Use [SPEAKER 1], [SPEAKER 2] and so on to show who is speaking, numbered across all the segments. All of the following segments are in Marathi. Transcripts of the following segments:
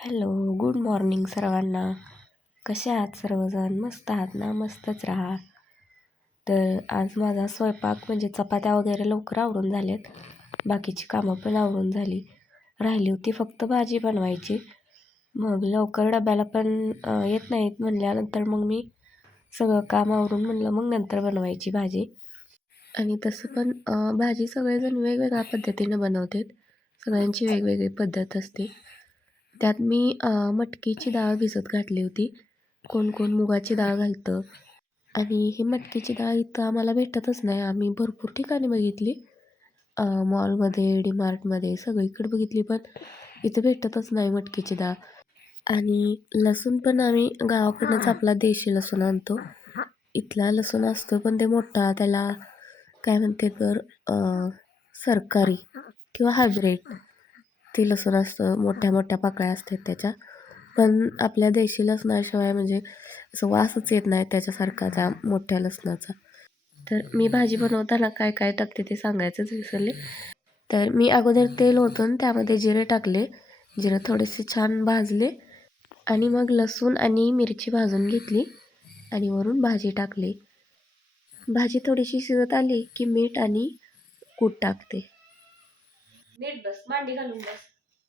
[SPEAKER 1] हॅलो, गुड मॉर्निंग सर्वांना. कसे आहात सर्वजण? मस्त आहात ना? मस्तच राहा. तर आज माझा स्वयंपाक म्हणजे चपात्या वगैरे लवकर आवरून झालेत. बाकीची कामं पण आवरून झाली. राहिली होती फक्त भाजी बनवायची. मग लवकर डब्याला पण येत नाहीत म्हणल्यानंतर मग मी सगळं काम आवरून म्हणलं मग नंतर बनवायची भाजी. आणि तसं पण भाजी सगळेजण वेगवेगळ्या पद्धतीनं बनवतात. सगळ्यांची वेगवेगळी पद्धत असते. त्यात मी मटकीची डाळ भिजत घातली होती. कोण कोण मुगाची डाळ घालतं. आणि ही मटकीची डाळ इथं आम्हाला भेटतच नाही. आम्ही भरपूर ठिकाणी बघितली. मॉलमध्ये, डीमार्टमध्ये सगळीकडे बघितली, पण इथं भेटतच नाही मटकीची डाळ. आणि लसूण पण आम्ही गावाकडनंच आपला देशी लसूण आणतो. इथला लसूण असतो पण ते मोठा, त्याला काय म्हणते तर सरकारी किंवा हायब्रिड ते लसूण असतं. मोठ्या मोठ्या पाकळ्या असतात त्याच्या. पण आपल्या देशी लसणाशिवाय म्हणजे असं वासच येत नाही त्याच्यासारखा त्या मोठ्या लसणाचा. तर मी भाजी बनवताना काय काय टाकते ते सांगायचंच विसरले. तर मी अगोदर तेल ओतून त्यामध्ये जिरे टाकले. जिरे थोडेसे छान भाजले आणि मग लसूण आणि मिरची भाजून घेतली आणि वरून भाजी टाकली. भाजी थोडीशी शिजत आली की मीठ आणि कूट टाकते. नीट बस, मांडी घालून बस.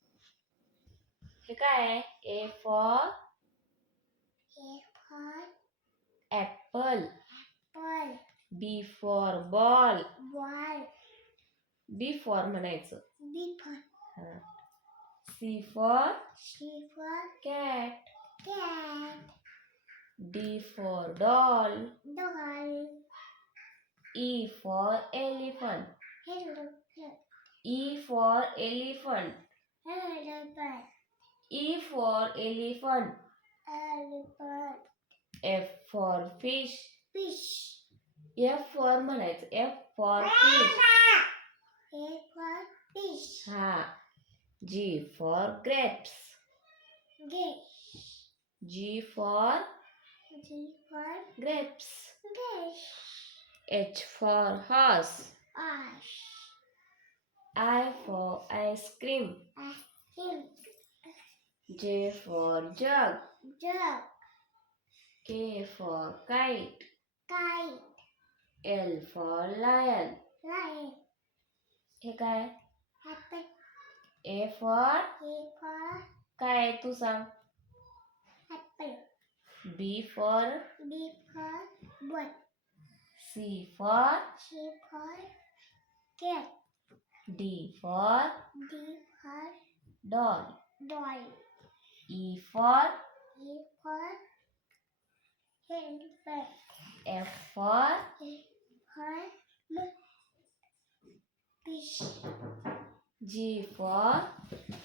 [SPEAKER 1] हे काय आहे? A for apple. B for ball. B for म्हणायचं. C for cat. D for doll. E for elephant. E for elephant. E for elephant. F for fish. F for म्हणायचं. F for fish. हा. G for grapes. G for grapes. H for horse. I for ice cream. J for jug. K for kite. L for lion. हे काय? A for काय आहे तू सांग? B for C for D for doll. E for F for G for